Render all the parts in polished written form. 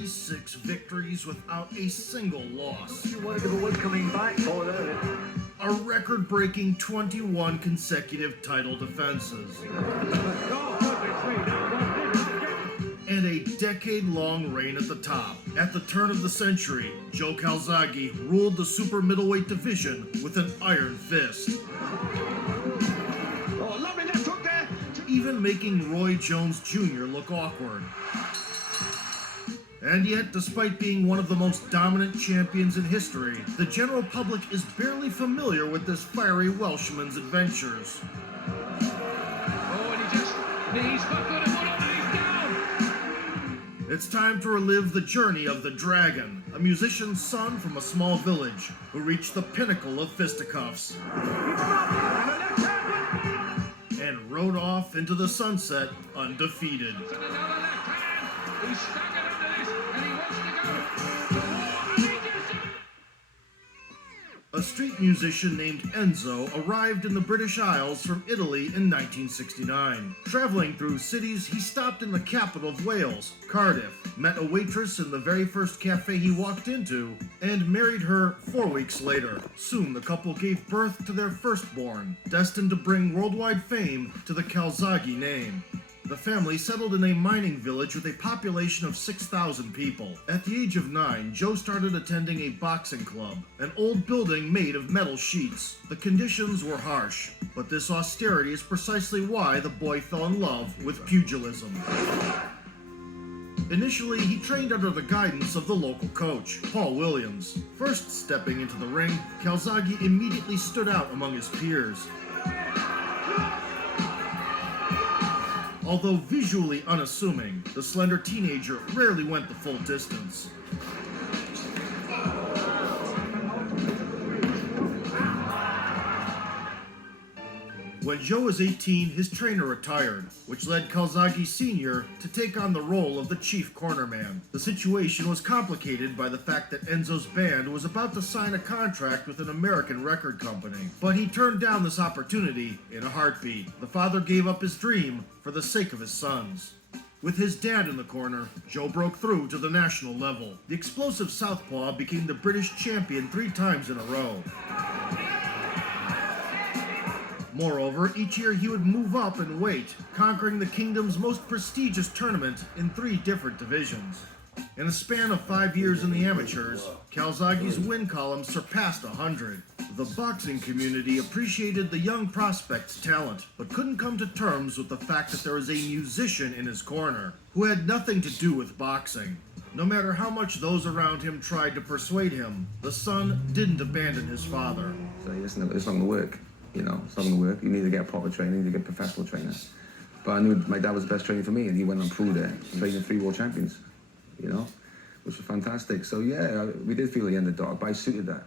36 victories without a single loss. You wanted to avoid coming back for that. A record-breaking 21 consecutive title defenses. And a decade-long reign at the top. At the turn of the century, Joe Calzaaki ruled the super middleweight division with an iron fist. Oh, lovely left hook there. Even making Roy Jones Jr. look awkward. And yet, despite being one of the most dominant champions in history, the general public is barely familiar with this fiery Welshman's adventures. Oh, and he just knees buckled and one on and he's down. It's time to relive the journey of the Dragon, a musician's son from a small village who reached the pinnacle of fisticuffs and rode off into the sunset undefeated. And another left hand. He's staggered under this and he wants to go. A street musician named Enzo arrived in the British Isles from Italy in 1969. Traveling through cities, he stopped in the capital of Wales, Cardiff, met a waitress in the very first cafe he walked into, and married her 4 weeks later. Soon the couple gave birth to their firstborn, destined to bring worldwide fame to the calzaaki name. The family settled in a mining village with a population of 6,000 people. At the age of 9, Joe started attending a boxing club, an old building made of metal sheets. The conditions were harsh, but this austerity is precisely why the boy fell in love with pugilism. Initially, he trained under the guidance of the local coach, Paul Williams. First stepping into the ring, Calzaaki immediately stood out among his peers. Although visually unassuming, the slender teenager rarely went the full distance. When Joe was 18, his trainer retired, which led Calzaaki Sr. to take on the role of the chief cornerman. The situation was complicated by the fact that Enzo's band was about to sign a contract with an American record company, but he turned down this opportunity in a heartbeat. The father gave up his dream for the sake of his sons. With his dad in the corner, Joe broke through to the national level. The explosive southpaw became the British champion 3 times in a row. Moreover, each year he would move up in weight, conquering the kingdom's most prestigious tournament in 3 different divisions. In a span of 5 years in the amateurs, Calzaaki's win column surpassed 100. The boxing community appreciated the young prospect's talent, but couldn't come to terms with the fact that there was a musician in his corner who had nothing to do with boxing. No matter how much those around him tried to persuade him, the son didn't abandon his father. So it's not going to work. You know, it's not going to work. You need to get a proper trainer, you need to get a professional trainer. But I knew my dad was the best trainer for me, and he went and proved it, training 3 world champions, you know, which was fantastic. So yeah, we did feel the underdog, but I suited that.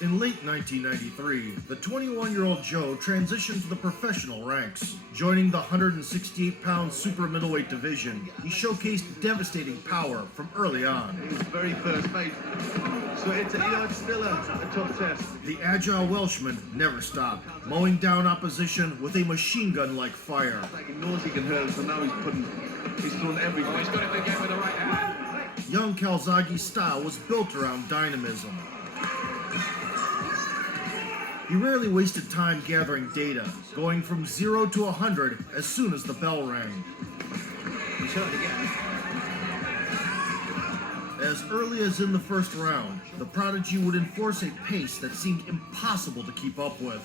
In late 1993, the 21-year-old Joe transitioned to the professional ranks. Joining the 168-pound super middleweight division, he showcased devastating power from early on. His very first fight. So it's still a tough test. The agile Welshman never stopped, mowing down opposition with a machine gun-like fire. He knows he can hurt, so now he's throwing everything. He's got him again with the right hand. Young Calzaaki's style was built around dynamism. He rarely wasted time gathering data, going from 0 to 100 as soon as the bell rang. He's hurt again. As early as in the first round, the prodigy would enforce a pace that seemed impossible to keep up with.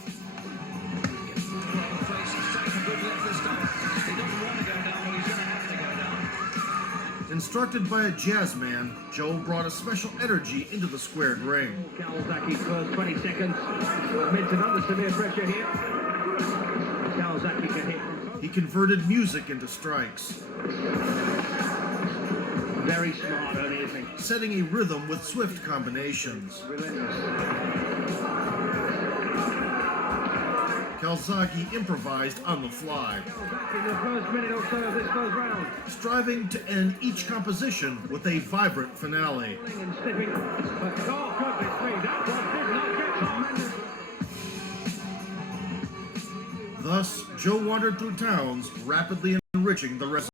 Instructed by a jazz man, Joe brought a special energy into the squared ring. Calzaaki first 20 seconds. Minton under severe pressure here. Calzaaki can hit from both. He converted music into strikes, Very smart early, isn't he? setting a rhythm with swift combinations. Calzaaki improvised on the fly, In the first minute or so of this first round. striving to end each composition with a vibrant finale. And slipping. But oh, goodness me, that one did not get tremendous. Thus, Joe wandered through towns, rapidly enriching the rest.